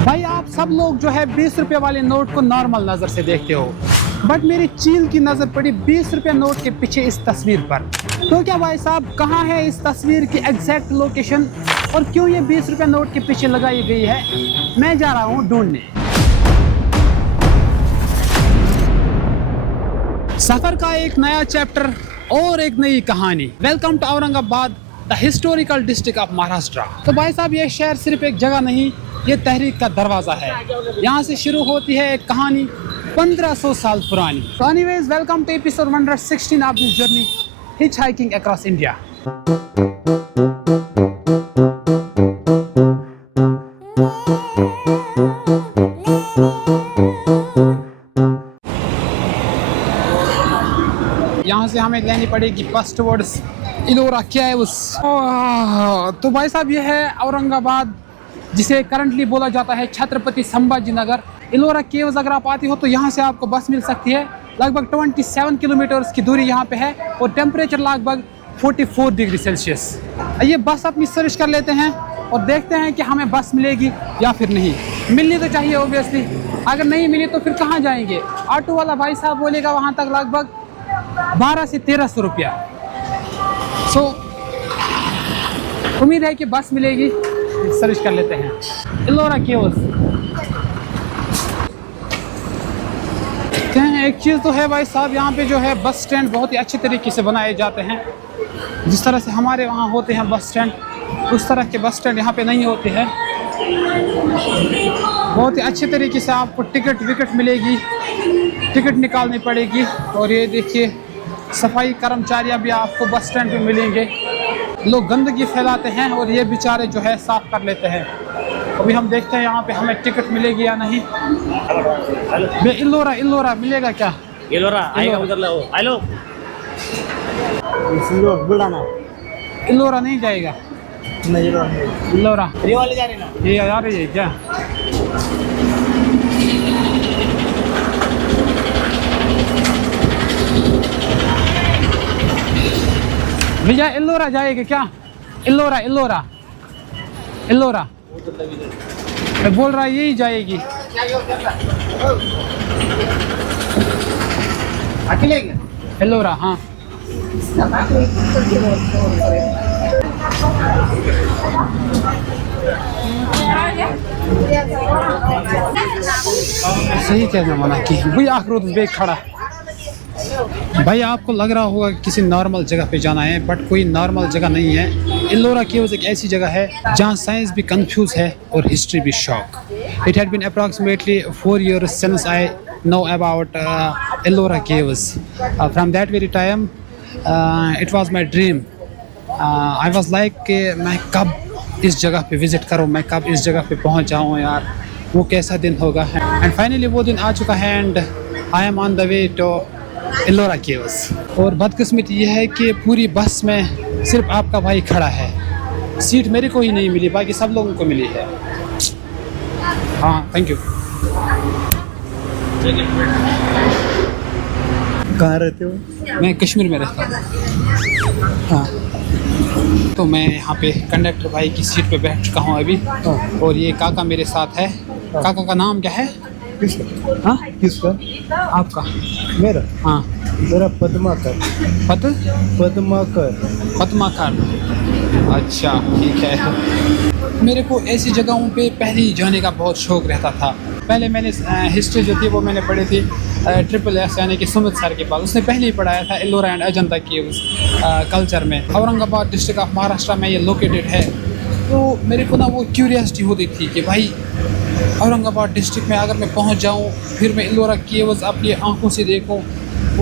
भाई आप सब लोग जो है 20 रुपए वाले नोट को नॉर्मल नज़र से देखते हो, बट मेरी चील की नज़र पड़ी 20 रुपए नोट के पीछे इस तस्वीर पर। तो क्या भाई साहब, कहाँ है इस तस्वीर की एग्जैक्ट लोकेशन और क्यों ये 20 रुपए नोट के पीछे लगाई गई है, मैं जा रहा हूँ ढूंढने। सफर का एक नया चैप्टर और एक नई कहानी। Welcome to Aurangabad, the historical district of Maharashtra. तो भाई साहब, ये शहर सिर्फ एक जगह नहीं, ये तहरीक का दरवाज़ा है। यहाँ से शुरू होती है एक कहानी 1500 साल पुरानी। तो anyways, welcome to episode 116 of this journey, hitch hiking across India. यहाँ से हमें लेनी पड़ेगी बस टुवर्ड्स इलोरा केव्स। तो भाई साहब, ये है औरंगाबाद, जिसे करंटली बोला जाता है छत्रपति संभाजी नगर। इलोरा केव्स अगर आप आती हो तो यहाँ से आपको बस मिल सकती है। लगभग 27 किलोमीटर्स की दूरी यहाँ पे है और टेम्परेचर लगभग 44 डिग्री सेल्सियस। ये बस अपनी सर्च कर लेते हैं और देखते हैं कि हमें बस मिलेगी या फिर नहीं। मिलनी तो चाहिए ऑब्वियसली, अगर नहीं मिली तो फिर कहाँ जाएंगे। ऑटो वाला भाई साहब बोलेगा वहाँ तक लगभग 1200 से 1300 रुपया। सो उम्मीद है कि बस मिलेगी, सर्च कर लेते हैं। इलोरा केव्स। एक चीज़ तो है भाई साहब, यहाँ पे जो है बस स्टैंड बहुत ही अच्छे तरीके से बनाए जाते हैं। जिस तरह से हमारे वहाँ होते हैं बस स्टैंड, उस तरह के बस स्टैंड यहाँ पे नहीं होते हैं। बहुत ही अच्छे तरीके से आपको टिकट विकट मिलेगी, टिकट निकालनी पड़ेगी। और ये देखिए, सफाई कर्मचारियाँ भी आपको बस स्टैंड पे मिलेंगे। लोग गंदगी फैलाते हैं और ये बेचारे जो है साफ कर लेते हैं। अभी हम देखते हैं यहाँ पे हमें टिकट मिलेगी या नहीं। इलोरा मिलेगा क्या? इलोरा आएगा उधर लो। हेलो बुलाना। इलोरा नहीं जाएगा। नहीं इलोरा ये वाले जा रहे ना, ये आ रही है क्या? भैया इलोरा जाएगा क्या? इलोरा मैं बोल रहा यही जाएगी। अकेले इलोरा, हाँ। सही कहना मना की भाई, आखिर बेग खड़ा। भाई आपको लग रहा होगा किसी नॉर्मल जगह पे जाना है, बट कोई नॉर्मल जगह नहीं है। इलोरा केव्स एक ऐसी जगह है जहाँ साइंस भी कंफ्यूज है और हिस्ट्री भी shock. It had been approximately 4 years since I know about Ellora caves. From that very time, it was my dream. I was like मैं कब इस जगह पे विजिट करूँ, मैं कब इस जगह पे पहुँच जाऊँ यार, वो कैसा दिन होगा। एंड फाइनली वो दिन आ चुका है and I am on the way to Ellora caves. और बदकिस्मती ये है कि पूरी बस में सिर्फ आपका भाई खड़ा है, सीट मेरे को ही नहीं मिली, बाकी सब लोगों को मिली है। हाँ, थैंक यू। कहाँ रहते हो? मैं कश्मीर में रहता हूँ। हाँ, तो मैं यहाँ पे कंडक्टर भाई की सीट पे बैठ चुका हूँ अभी। और ये काका मेरे साथ है। काका का नाम क्या है? किसका? हाँ, किसका? आपका? मेरा? हाँ, मेरा पद्माकर। पद्माकर। अच्छा, ठीक है। मेरे को ऐसी जगहों पे पहले ही जाने का बहुत शौक रहता था। पहले मैंने हिस्ट्री जो थी वो मैंने पढ़ी थी SSS यानी कि सुमित सर के पास। उसने पहले ही पढ़ाया था Ellora and Ajanta caves culture में। औरंगाबाद डिस्ट्रिक्ट ऑफ महाराष्ट्र में ये लोकेटेड है। तो मेरे को ना वो क्यूरियसिटी होती थी कि भाई औरंगाबाद डिस्ट्रिक्ट में अगर मैं पहुंच जाऊं, फिर मैं इलोरा केव्स अपनी आंखों से देखूं।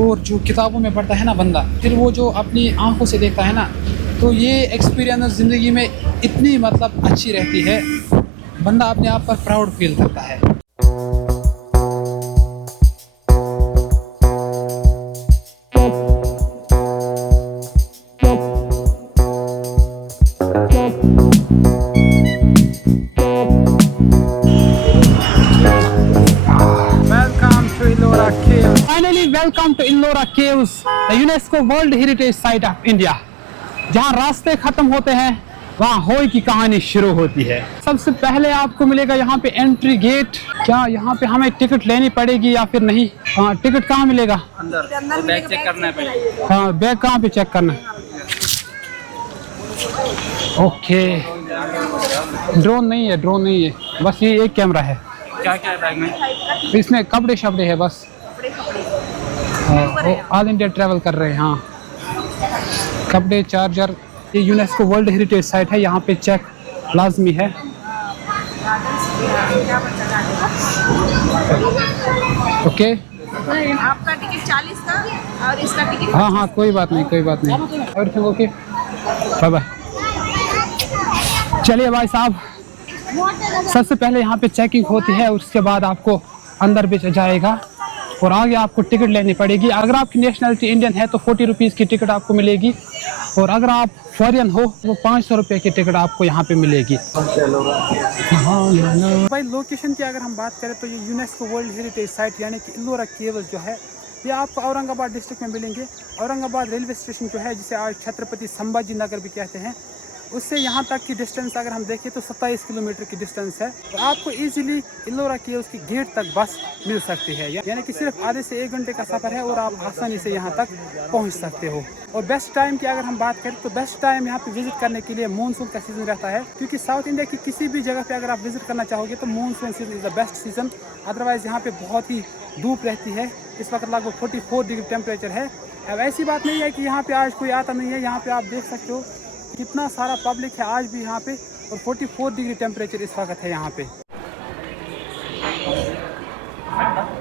और जो किताबों में पढ़ता है ना बंदा, फिर वो जो अपनी आंखों से देखता है ना, तो ये एक्सपीरियंस ज़िंदगी में इतनी मतलब अच्छी रहती है, बंदा अपने आप पर प्राउड फील करता है। Welcome to Ellora caves, the UNESCO world heritage site of India, जहाँ रास्ते खत्म होते हैं वहाँ होय की कहानी शुरू होती है। सबसे पहले आपको मिलेगा यहाँ पे एंट्री गेट। क्या यहाँ पे हमें टिकट लेनी पड़ेगी या फिर नहीं? हाँ, टिकट कहाँ मिलेगा? अंदर बैग चेक करना है पहले। हाँ, बैग कहाँ पे चेक करना है? ओके, ड्रोन नहीं है, ड्रोन नहीं है, बस ये एक कैमरा है। क्या क्या है बैग में? इसमें कपड़े शपड़े है बस। ऑल इंडिया ट्रैवल कर रहे हैं। हाँ, कपड़े, चार्जर। ये यूनेस्को वर्ल्ड हेरिटेज साइट है, यहाँ पे चेक लाजमी है। ओके, आपका टिकट 40 का और इसका टिकट। हाँ हाँ, कोई बात नहीं, कोई बात नहीं। Everything okay, bye bye. चलिए भाई साहब, सबसे पहले यहाँ पे चेकिंग होती है, उसके बाद आपको अंदर भेजा जाएगा और आगे आपको टिकट लेनी पड़ेगी। अगर आपकी नेशनलिटी इंडियन है तो 40 रुपीज़ की टिकट आपको मिलेगी, और अगर आप फॉरेन हो तो 500 रुपये की टिकट आपको यहाँ पे मिलेगी। भाई लोकेशन की अगर हम बात करें तो ये यूनेस्को वर्ल्ड हेरिटेज साइट यानी कि इल्लोरा केव्स जो है, ये आपको औरंगाबाद डिस्ट्रिक्ट में मिलेंगे। औरंगाबाद रेलवे स्टेशन जो है, जिसे आज छत्रपति संभाजी नगर भी कहते हैं, उससे यहाँ तक की डिस्टेंस अगर हम देखें तो 27 किलोमीटर की डिस्टेंस है। तो आपको इजीली इल्लोरा केव्स की गेट तक बस मिल सकती है, यानी कि सिर्फ आधे से 1 घंटे का सफ़र है और आप आसानी से यहाँ तक पहुँच सकते हो। और बेस्ट टाइम की अगर हम बात करें तो बेस्ट टाइम यहाँ पे विजिट करने के लिए मानसून का सीज़न रहता है, क्योंकि साउथ इंडिया की किसी भी जगह पे अगर आप विजिट करना चाहोगे तो monsoon season is the best season. Otherwise यहाँ पे बहुत ही धूप रहती है। इस वक्त लगभग 44 डिग्री टेम्परेचर है। अब ऐसी बात नहीं है कि यहाँ पे आज कोई आता नहीं है। यहाँ पे आप देख सकते हो कितना सारा पब्लिक है आज भी यहाँ पे, और 44 डिग्री टेम्परेचर इस वक्त है यहाँ पे।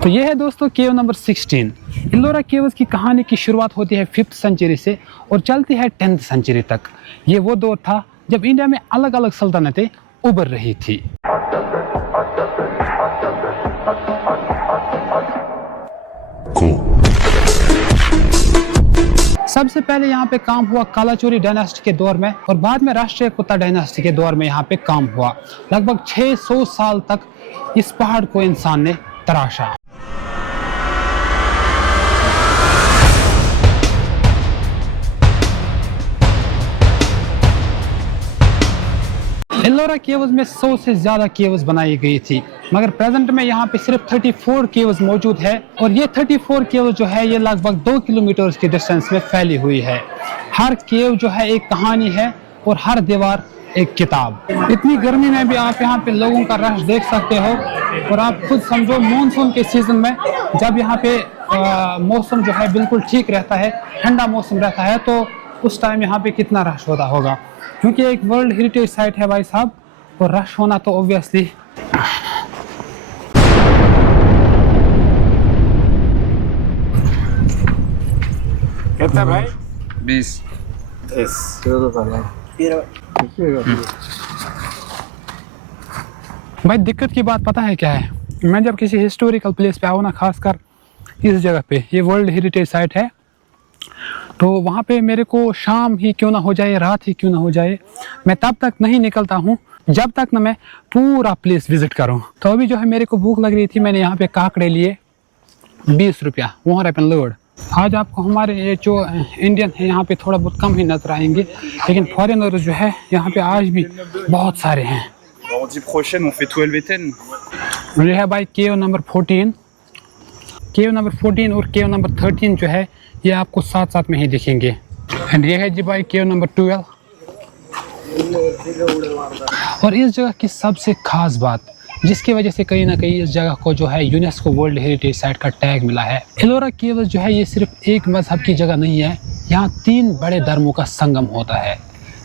तो ये है दोस्तों केव नंबर 16। इल्लोरा केव्स की कहानी की शुरुआत होती है 5th सेंचुरी से और चलती है 10th सेंचुरी तक। ये वो दौर था जब इंडिया में अलग अलग सल्तनतें उभर रही थी। सबसे पहले यहाँ पे काम हुआ कालाचोरी डायनास्टी के दौर में, और बाद में राष्ट्रीय कुत्ता डायनास्टी के दौर में यहाँ पे काम हुआ। लगभग 600 साल तक इस पहाड़ को इंसान ने तराशा। इल्लोरा केव्स में 100 से ज्यादा केव्स बनाई गई थी, मगर प्रेजेंट में यहाँ पे सिर्फ 34 केव्स मौजूद है, और ये 34 केव्स जो है ये लगभग 2 किलोमीटर की डिस्टेंस में फैली हुई है। हर केव जो है एक कहानी है और हर दीवार एक किताब। इतनी गर्मी में भी आप यहाँ पे लोगों का रश देख सकते हो, और आप खुद समझो मानसून के सीजन में जब यहाँ पे मौसम जो है बिल्कुल ठीक रहता है, ठंडा मौसम रहता है, तो उस टाइम यहाँ पे कितना रश होता होगा, क्योंकि एक वर्ल्ड हेरिटेज साइट है भाई साहब, और रश होना तो ऑब्वियसली। कितना भाई? 20। भाई दिक्कत की बात पता है क्या है? मैं जब किसी हिस्टोरिकल प्लेस पे आऊँ ना, खासकर इस जगह पे, ये वर्ल्ड हेरिटेज साइट है, तो वहाँ पे मेरे को शाम ही क्यों ना हो जाए, रात ही क्यों ना हो जाए, मैं तब तक नहीं निकलता हूँ जब तक ना मैं पूरा प्लेस विजिट करूँ। तो अभी जो है मेरे को भूख लग रही थी, मैंने यहाँ पे काकड़े लिए 20 रुपया, 1 रुपया लोड। आज आपको हमारे ये जो इंडियन है यहाँ पे थोड़ा बहुत कम ही नजर आएंगे, लेकिन फॉरेनर जो है यहाँ पे आज भी बहुत सारे हैं। prochaine on fait 12 et 10। ये है भाई केव नंबर 14। केव नंबर 14 और केव नंबर 13 जो है ये आपको साथ साथ में ही दिखेंगे। एंड ये है जी भाई केव नंबर 12। और इस जगह की सबसे खास बात, जिसकी वजह से कहीं ना कहीं इस जगह को जो है यूनेस्को वर्ल्ड हेरिटेज साइट का टैग मिला है, इल्लोरा केव्स जो है ये सिर्फ एक मजहब की जगह नहीं है। यहाँ 3 बड़े धर्मों का संगम होता है,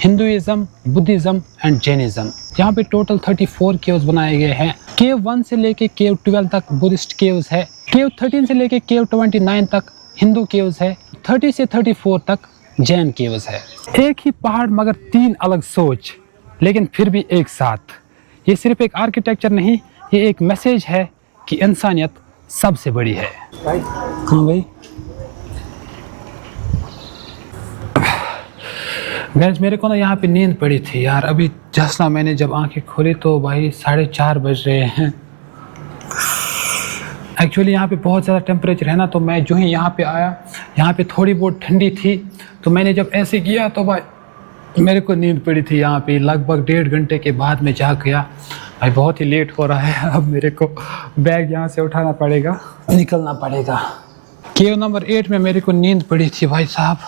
हिंदुइज्म, बुद्धिज्म एंड जैनिज्म। यहाँ पे टोटल 34 केव्स बनाए गए हैं। केव 1 से लेके केव 12 तक बुद्धिस्ट केव्स है, केव 13 से लेके केव 29 तक हिंदू केव्स है, 30 से 34 तक जैन केव्स है। एक ही पहाड़ मगर 3 अलग सोच, लेकिन फिर भी एक साथ। ये सिर्फ एक आर्किटेक्चर नहीं, ये एक मैसेज है कि इंसानियत सबसे बड़ी है। हाँ भाई, गैस मेरे को ना यहाँ पे नींद पड़ी थी यार। अभी जस्ट ना मैंने जब आंखें खोली तो भाई 4:30 बज रहे हैं। एक्चुअली यहाँ पे बहुत ज़्यादा टेम्परेचर है ना, तो मैं जो ही यहाँ पे आया, यहाँ पे थोड़ी बहुत ठंडी थी, तो मैंने जब ऐसे किया तो भाई मेरे को नींद पड़ी थी यहाँ पे, लगभग 1.5 घंटे के बाद मैं जाग गया। भाई बहुत ही लेट हो रहा है, अब मेरे को बैग यहाँ से उठाना पड़ेगा, निकलना पड़ेगा। केव नंबर 8 में मेरे को नींद पड़ी थी भाई साहब।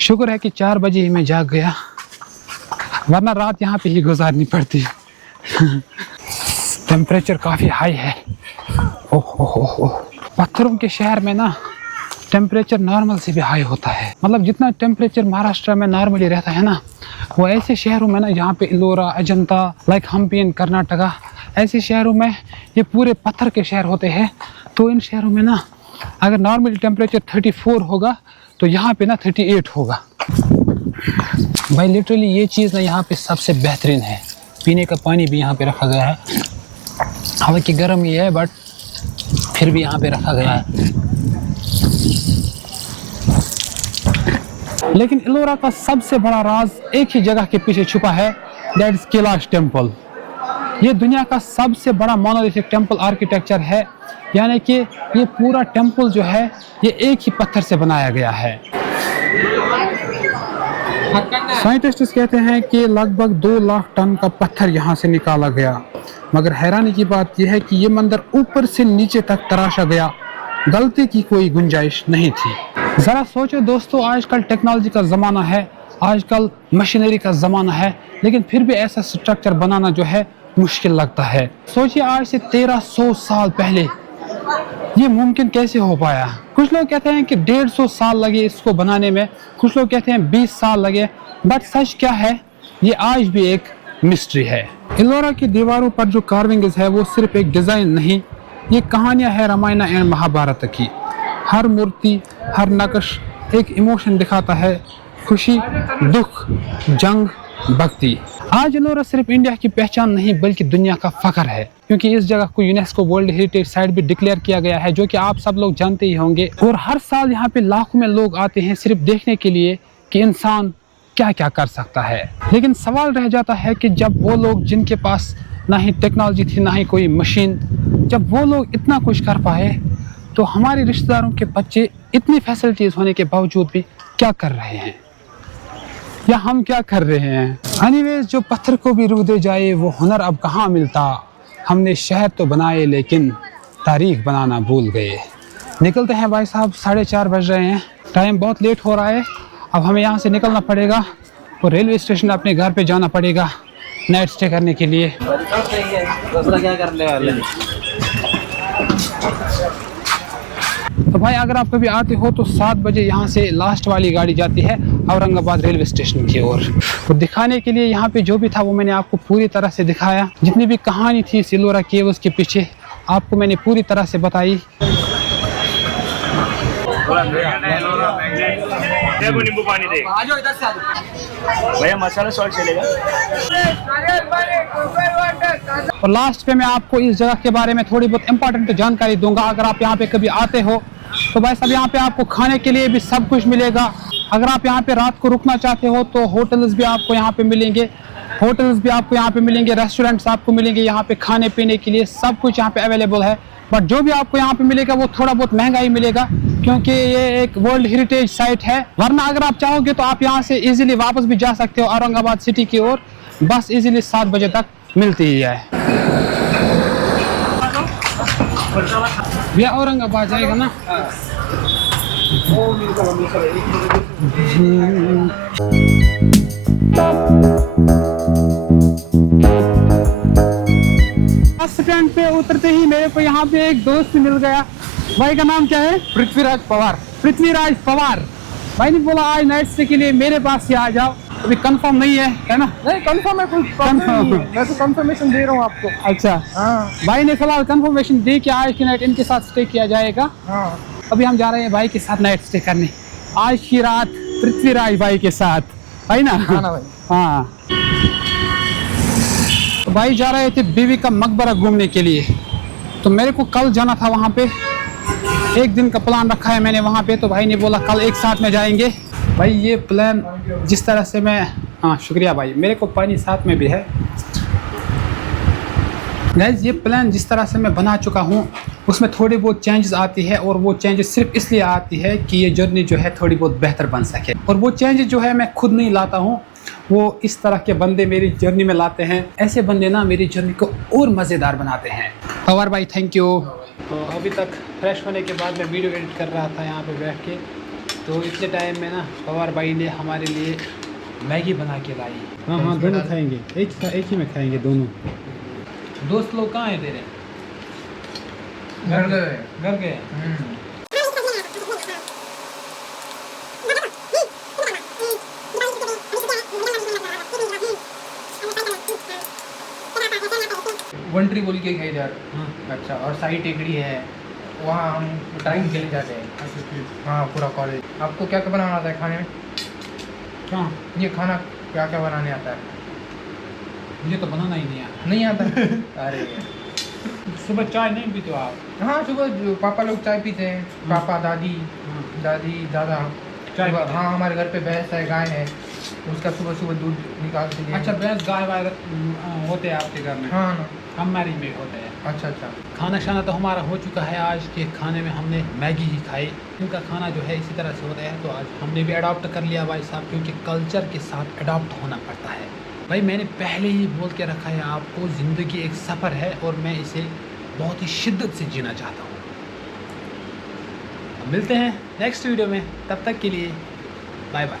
शुक्र है कि 4 बजे ही मैं जाग गया, वरना रात यहाँ पे ही गुजारनी पड़ती। टेम्परेचर काफ़ी हाई है। ओहो, पत्थरों के शहर में ना टेम्परेचर नॉर्मल से भी हाई होता है। मतलब जितना टेम्परेचर महाराष्ट्र में नॉर्मली रहता है ना, वो ऐसे शहरों में ना, यहाँ पे इलोरा, अजंता, लाइक हम्पी इन कर्नाटका, ऐसे शहरों में ये पूरे पत्थर के शहर होते हैं। तो इन शहरों में ना अगर नॉर्मली टेम्परेचर 34 होगा तो यहाँ पे ना 38 होगा। भाई लिटरली ये चीज़ ना यहाँ पे सबसे बेहतरीन है। पीने का पानी भी यहाँ पे रखा गया है, हालांकि गर्म ही है बट फिर भी यहाँ पे रखा गया है। लेकिन इलोरा का सबसे बड़ा राज एक ही जगह के पीछे छुपा है, दैट इज कैलाश टेम्पल। ये दुनिया का सबसे बड़ा मोनोलिथिक टेम्पल आर्किटेक्चर है, यानी कि ये पूरा टेम्पल जो है ये एक ही पत्थर से बनाया गया है। साइंटिस्ट्स कहते हैं कि लगभग 2 लाख टन का पत्थर यहाँ से निकाला गया, मगर हैरानी की बात यह है कि ये मंदिर ऊपर से नीचे तक तराशा गया, गलती की कोई गुंजाइश नहीं थी। ज़रा सोचो दोस्तों, आजकल टेक्नोलॉजी का ज़माना है, आजकल मशीनरी का ज़माना है, लेकिन फिर भी ऐसा स्ट्रक्चर बनाना जो है मुश्किल लगता है। सोचिए आज से 1300 साल पहले ये मुमकिन कैसे हो पाया। कुछ लोग कहते हैं कि 150 साल लगे इसको बनाने में, कुछ लोग कहते हैं 20 साल लगे, बट सच क्या है ये आज भी एक मिस्ट्री है। इलोरा की दीवारों पर जो कार्विंग्स है वो सिर्फ एक डिज़ाइन नहीं, ये कहानियाँ है रामायण एंड महाभारत की। हर मूर्ति, हर नक्श एक इमोशन दिखाता है, खुशी, दुख, जंग, भक्ति। आज इलोरा सिर्फ इंडिया की पहचान नहीं बल्कि दुनिया का फख्र है, क्योंकि इस जगह को यूनेस्को वर्ल्ड हेरिटेज साइट भी डिक्लेयर किया गया है, जो कि आप सब लोग जानते ही होंगे। और हर साल यहाँ पे लाखों में लोग आते हैं सिर्फ देखने के लिए कि इंसान क्या क्या कर सकता है। लेकिन सवाल रह जाता है कि जब वो लोग जिनके पास ना ही टेक्नोलॉजी थी ना ही कोई मशीन, जब वो लोग इतना कुछ कर पाए, तो हमारे रिश्तेदारों के बच्चे इतनी फैसिलिटीज़ होने के बावजूद भी क्या कर रहे हैं, या हम क्या कर रहे हैं। एनीवेज, जो पत्थर को भी रूह दे जाए वो हुनर अब कहाँ मिलता। हमने शहर तो बनाए लेकिन तारीख बनाना भूल गए। निकलते हैं भाई साहब, 4:30 बज रहे हैं, टाइम बहुत लेट हो रहा है। अब हमें यहाँ से निकलना पड़ेगा और रेलवे स्टेशन अपने घर पे जाना पड़ेगा नाइट स्टे करने के लिए। तो भाई अगर आप कभी आते हो तो 7 बजे यहाँ से लास्ट वाली गाड़ी जाती है औरंगाबाद रेलवे स्टेशन की ओर। तो दिखाने के लिए यहाँ पे जो भी था वो मैंने आपको पूरी तरह से दिखाया। जितनी भी कहानी थी इलोरा केव्स के पीछे आपको मैंने पूरी तरह से बताई। नींबू पानी दे भैया, मसाला सॉल्ट चलेगा। और लास्ट पे मैं आपको इस जगह के बारे में थोड़ी बहुत इंपॉर्टेंट जानकारी दूंगा। अगर आप यहाँ पे कभी आते हो तो भाई साहब यहाँ पे आपको खाने के लिए भी सब कुछ मिलेगा। अगर आप यहाँ पे रात को रुकना चाहते हो तो होटल्स भी आपको यहाँ पे मिलेंगे, रेस्टोरेंट्स आपको मिलेंगे यहाँ पे खाने पीने के लिए, सब कुछ यहाँ पे अवेलेबल है। बट जो भी आपको यहाँ पे मिलेगा वो थोड़ा बहुत महंगा ही मिलेगा, क्योंकि ये एक वर्ल्ड हेरिटेज साइट है। वरना अगर आप चाहोगे तो आप यहाँ से इजीली वापस भी जा सकते हो औरंगाबाद सिटी की ओर, बस इजीली 7 बजे तक मिलती ही है। भैया औरंगाबाद जाएगा ना? बस स्टैंड पे उतरते ही मेरे को यहाँ पे एक दोस्त मिल गया। भाई का नाम क्या है? पृथ्वीराज पवार। भाई ने बोला आज नाइट स्टे के लिए मेरे पास ही आ जाओ। अभी कंफर्म नहीं है ना? नहीं कंफर्म है, कुछ कंफर्म मैं तो कंफर्मेशन दे रहा हूँ आपको। अच्छा हाँ भाई ने फिलहाल कंफर्मेशन दी कि आज की नाइट इनके साथ स्टे किया जाएगा। हाँ अभी हम जा रहे हैं भाई के साथ नाइट स्टे करने, आज की रात पृथ्वीराज भाई के साथ, भाई ना? हाँ ना भाई। हाँ तो भाई जा रहे थे बीवी का मकबरा घूमने के लिए। तो मेरे को कल जाना था वहाँ पे, 1 दिन का प्लान रखा है मैंने वहाँ पे। तो भाई ने बोला कल एक साथ में जाएंगे। भाई ये प्लान जिस तरह से मैं, हाँ शुक्रिया भाई, मेरे को पानी साथ में भी है। गाइस ये प्लान जिस तरह से मैं बना चुका हूँ उसमें थोड़ी बहुत चेंजेस आती है, और वो चेंजेस सिर्फ इसलिए आती है कि ये जर्नी जो है थोड़ी बहुत बेहतर बन सके। और वो चेंजेस जो है मैं खुद नहीं लाता हूँ, वो इस तरह के बंदे मेरी जर्नी में लाते हैं। ऐसे बंदे ना मेरी जर्नी को और मज़ेदार बनाते हैं। पवार भाई थैंक यू। तो अभी तक फ्रेश होने के बाद मैं वीडियो एडिट कर रहा था यहाँ पे बैठ के, तो इतने टाइम में ना पवार भाई ने हमारे लिए मैगी बना के लाई। हाँ हाँ दोनों खाएंगे, एक ही में खाएंगे दोनों। दोस्त लोग कहाँ हैं तेरे? घर गए। वंट्री बोल के गए इधर। अच्छा, और साई टेकड़ी है, वहाँ हम टाइम के लिए जाते हैं। हाँ पूरा कॉलेज। आपको क्या क्या बनाना आता है खाने में? क्या ये खाना क्या क्या बनाने आता है? मुझे तो बनाना ही नहीं आता। नहीं आता? अरे सुबह चाय नहीं पीते हो आप? हाँ, सुबह पापा लोग चाय पीते हैं। पापा दादी दादा चाय सुबह। पीते हैं। हाँ, हमारे घर पे भैंस है, गाय है, उसका सुबह सुबह दूध निकालते हैं। अच्छा, भैंस गाय वाय होते हैं आपके घर में? हाँ ना। हम मैरिज में होते हैं। अच्छा अच्छा। खाना शाना तो हमारा हो चुका है। आज के खाने में हमने मैगी ही खाई। इनका खाना जो है इसी तरह से होता है, तो आज हमने भी अडॉप्ट कर लिया भाई साहब, क्योंकि कल्चर के साथ अडॉप्ट होना पड़ता है। भाई मैंने पहले ही बोल के रखा है आपको, ज़िंदगी एक सफ़र है और मैं इसे बहुत ही शिद्दत से जीना चाहता हूँ। मिलते हैं नेक्स्ट वीडियो में, तब तक के लिए बाय बाय।